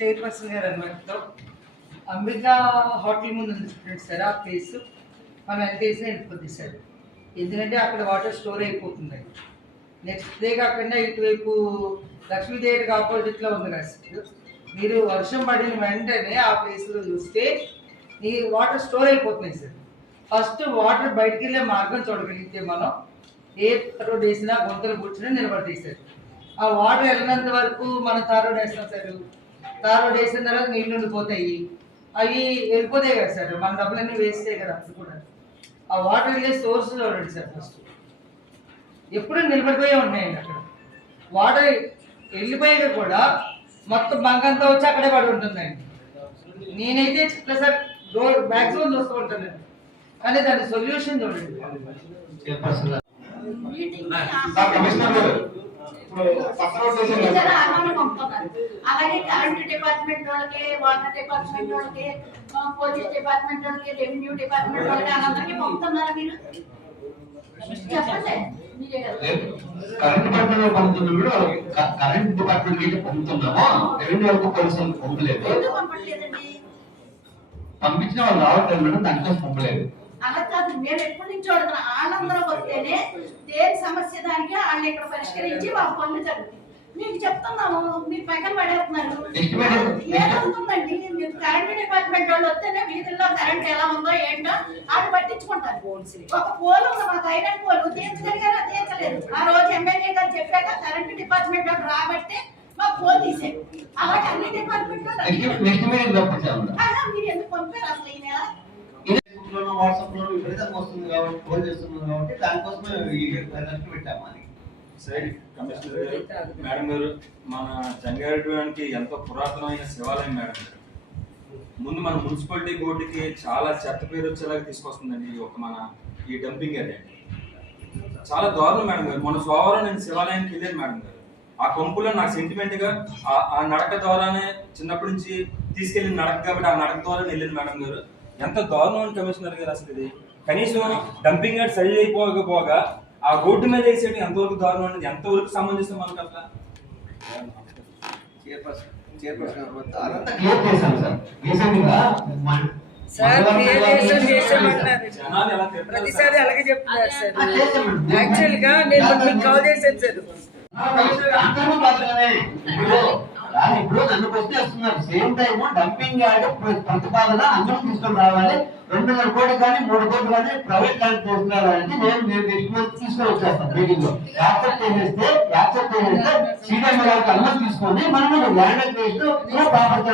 Chairperson గారు అనుమతితో Ambika hotel ముందు ఉంది చూడండి సార్ ఆ ప్లేస్. మనం ఎంత వేసినా వెళ్ళిపోద్ది సార్. ఎందుకంటే అక్కడ వాటర్ స్టోర్ అయిపోతుంది నెక్స్ట్ డే కాకుండా ఇటువైపు లక్ష్మీదేవికి ఆపోజిట్లో ఉంది కదా సార్. మీరు వర్షం పడిన వెంటనే ఆ ప్లేస్లో చూస్తే ఈ వాటర్ స్టోర్ అయిపోతున్నాయి సార్. ఫస్ట్ వాటర్ బయటికి వెళ్ళే మార్గం చూడగలిగితే మనం ఏ రోడ్ వేసినా గుంతలు కూర్చుని నిలబడతాయి సార్. ఆ వాటర్ వెళ్ళినంత వరకు మనం తార్ రోడ్ వేస్తాం సార్. తార్ రోడ్ వేసిన తర్వాత నీళ్ళు ఉండిపోతాయి. అవి వెళ్ళిపోతాయి కదా సార్ మన డబ్బులన్నీ వేస్తే కదా అప్పుడు కూడా. ఆ వాటర్ వెళ్ళే సోర్స్ చూడండి సార్ ఫస్ట్ ఎప్పుడు నిలబడిపోయే ఉన్నాయండి అక్కడ. వాటర్ వెళ్ళిపోయేది కూడా మొత్తం బంకంతా వచ్చి అక్కడే పడి ఉంటుందండి. నేనైతే చెప్పలే సార్ రోడ్ మ్యాక్సిమం చూస్తూ ఉంటాను కానీ దాని సొల్యూషన్ చూడండి. అలాగే కరెంట్ డిపార్ట్మెంట్ వాళ్ళకి వాటర్ డిపార్ట్మెంట్ వాళ్ళకి పోలీస్ డిపార్ట్మెంట్ వాళ్ళకి రెవెన్యూ డిపార్ట్మెంట్ వాళ్ళకి అందరికీ పంపుతున్నారా మీరు? చెప్పండి. కరెంట్ డిపార్ట్మెంట్ కరెంట్ డిపార్ట్మెంట్కి పంపుతున్నాము? రెవెన్యూ వరకు పంపలేదు. పంపించిన వాళ్ళు రావట్లేదు మేడం దానికోసం పంపలేదు. అలా కాదు మేము ఎప్పటి నుంచో అడుగుతున్నాం వాళ్ళందరూ వస్తేనే దేని సమస్య దానికి వాళ్ళు ఇక్కడ పరిష్కరించి వాళ్ళ పనులు జరుగుతాయి. మీకు చెప్తున్నాము మీరు పక్కన పడేస్తున్నారు. ఏమవుతుందండి మీరు కరెంట్ డిపార్ట్మెంట్ వాళ్ళు వస్తేనే వీధుల్లో కరెంట్ ఎలా ఉందో ఏంటో వాళ్ళు పట్టించుకుంటారు. ఒక పోల్ ఉంది మాకు ఐరన్ పోల్. తీర్చగలిగారా తీర్చలేదు ఆ రోజు ఎమ్మెల్యే గారు చెప్పాక కరెంట్ డిపార్ట్మెంట్ వాళ్ళు రాబట్టే మాకు పోల్ తీసేది అలాగే అన్ని డిపార్ట్మెంట్ మీరు ఎందుకు పంపారు? వాట్సాప్లో వాట్సాప్ విపరీతంగా వస్తుంది కాబట్టి ఫోన్ చేస్తున్నాం కాబట్టి దానికోసమే ఈ ప్రదర్శన పెట్టాము అని సరే కమిషనర్ గారు మేడం గారు మన జంగారెడ్డికి ఎంతో పురాతనమైన శివాలయం మేడం గారు. ముందు మన మున్సిపాలిటీ బోర్డుకి చాలా చెత్త పేరు వచ్చేలాగా తీసుకొస్తుందండి ఒక మన ఈ డంపింగ్ ఏరియా చాలా దారుణం మేడం గారు. మన సోమవారం నేను శివాలయానికి వెళ్ళాను మేడం గారు. ఆ కొంపులో నాకు సెంటిమెంట్గా ఆ- ఆ నడక ద్వారానే చిన్నప్పటి నుంచి తీసుకెళ్ళిన నడక కాబట్టి ఆ నడక ద్వారా వెళ్ళాను మేడం గారు. ఎంత దారుణం అని కమిషనర్ గారు అసలు ఇది. కనీసం డంపింగ్ యార్డ్ సరి అయిపోకపోగా ఆ రోడ్డు మీద వేసేది ఎంతవరకు దారుణం అనేది ఎంతవరకు సమంజసం మనకు అట్లా సార్. ప్రతిసారి సార్? అలాగే చెప్తున్నారు సార్. యాక్చువల్గా నేను మీకు కాల్ చేశాను సార్. కానీ ఇప్పుడు నన్ను క్వశ్చన్ చేస్తున్నారు సేమ్ టైం డంపింగ్ యార్డ్ ప్రతిపాదన అందరూ తీసుకొని రావాలి. రెండున్నర కోట్లు కానీ మూడు కోట్లు కానీ ప్రైవేట్ ల్యాండ్ తీసుకురావాలంటే నేను నేను రిక్వెస్ట్ తీసుకొని వచ్చేస్తాను మీటింగ్లో. యాక్సెప్ట్ చేసేస్తే యాక్సెప్ట్ చేసేస్తే సీఎం గారికి అనుమతి తీసుకొని మనం land acquisition proper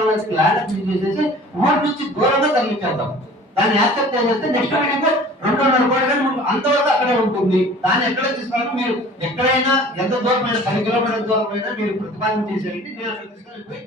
land acquisition చేసేసి ఊరి నుంచి దూరంగా తరలించేద్దాం. దాన్ని యాక్సెప్ట్ చేసేస్తే నెక్స్ట్ మీటింగ్ రెండున్నర కోట్లు కానీ అంతవరకు అక్కడే ఉంటుంది. దాన్ని ఎక్కడ తీసుకురాను మీరు ఎక్కడైనా ఎంత దూరం పది కిలోమీటర్ల దూరం అయినా మీరు ప్రతిపాదన చేసేయండి నేను అక్కడ తీసుకొని పోయి